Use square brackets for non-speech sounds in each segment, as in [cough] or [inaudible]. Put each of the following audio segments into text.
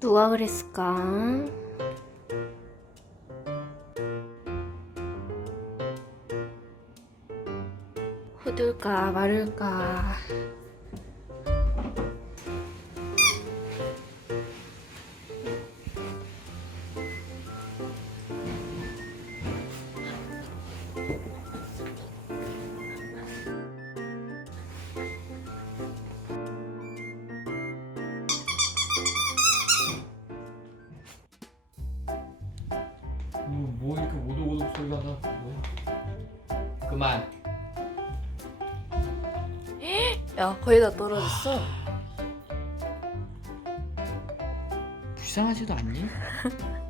누가 그랬을까? 호들까 말을까? 소리가 나? 뭐야? 그만. 야 거의 다 떨어졌어. 불쌍하지도 않니?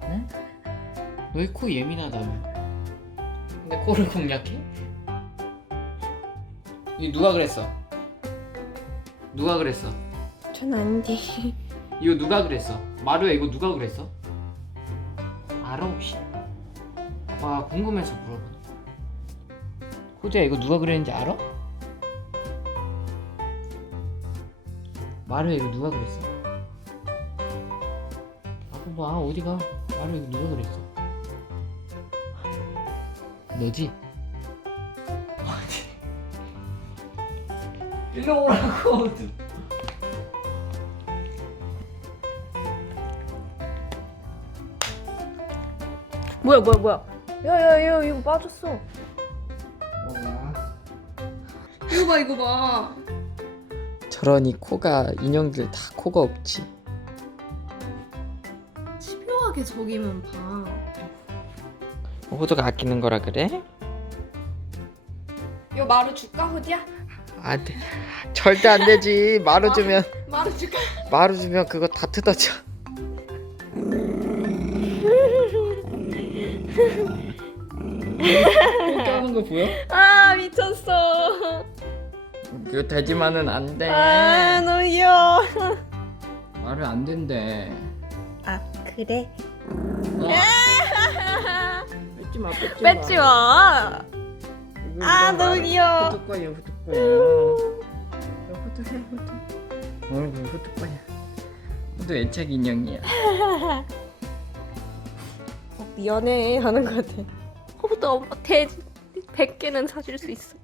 응? 너희 코 예민하다며. 근데 코를 공략해? 이 누가 그랬어? 누가 그랬어? 전 아닌데. 이거 누가 그랬어? 마루야 이거 누가 그랬어? 알아 혹시? 와 궁금해서 물어보네. 호주야 이거 누가 그랬는지 알아? 마루야 이거 누가 그랬어? 봐봐 어디가? 마루 이거 누가 그랬어? 너지? 일로 오라고 뭐야 뭐야 뭐야? 야야야 이거 빠졌어. 뭐야? 이거 봐 이거 봐. 저런 이 코가 인형들 다 코가 없지. 집요하게 저기만 봐. 호두가 아끼는 거라 그래? 이거 마루 줄까 호디야? 안 돼. 절대 안 되지. 마루 주면 마루 줄까? 마루 주면 그거 다 뜯어져. [laughs] 하는 거 보여? 아 미쳤어. 이거 되지만은 안 돼. 아 너무 귀여워. 말을 안 된대. 아 그래? 뺏지 마, 뺏지 마. 뺏지 마. 이거 아, 이거 너무 말- 귀여워. 후드 거야. 이거 후드해, 후드. 어이구, 후드 거야. 후드 애착 인형이야. [laughs] 어, 미안해 하는 것 같아. 엄마 돼지 100개는 사줄 수 있어.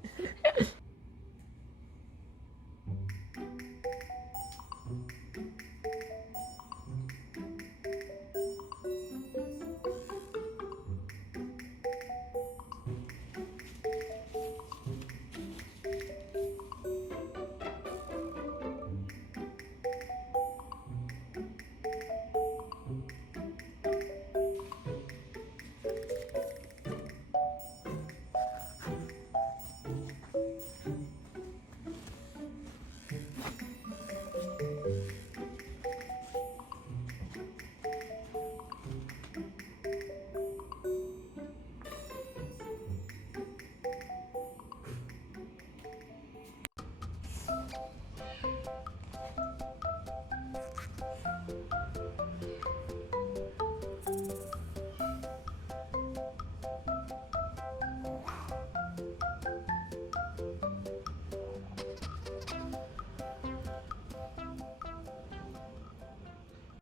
うん。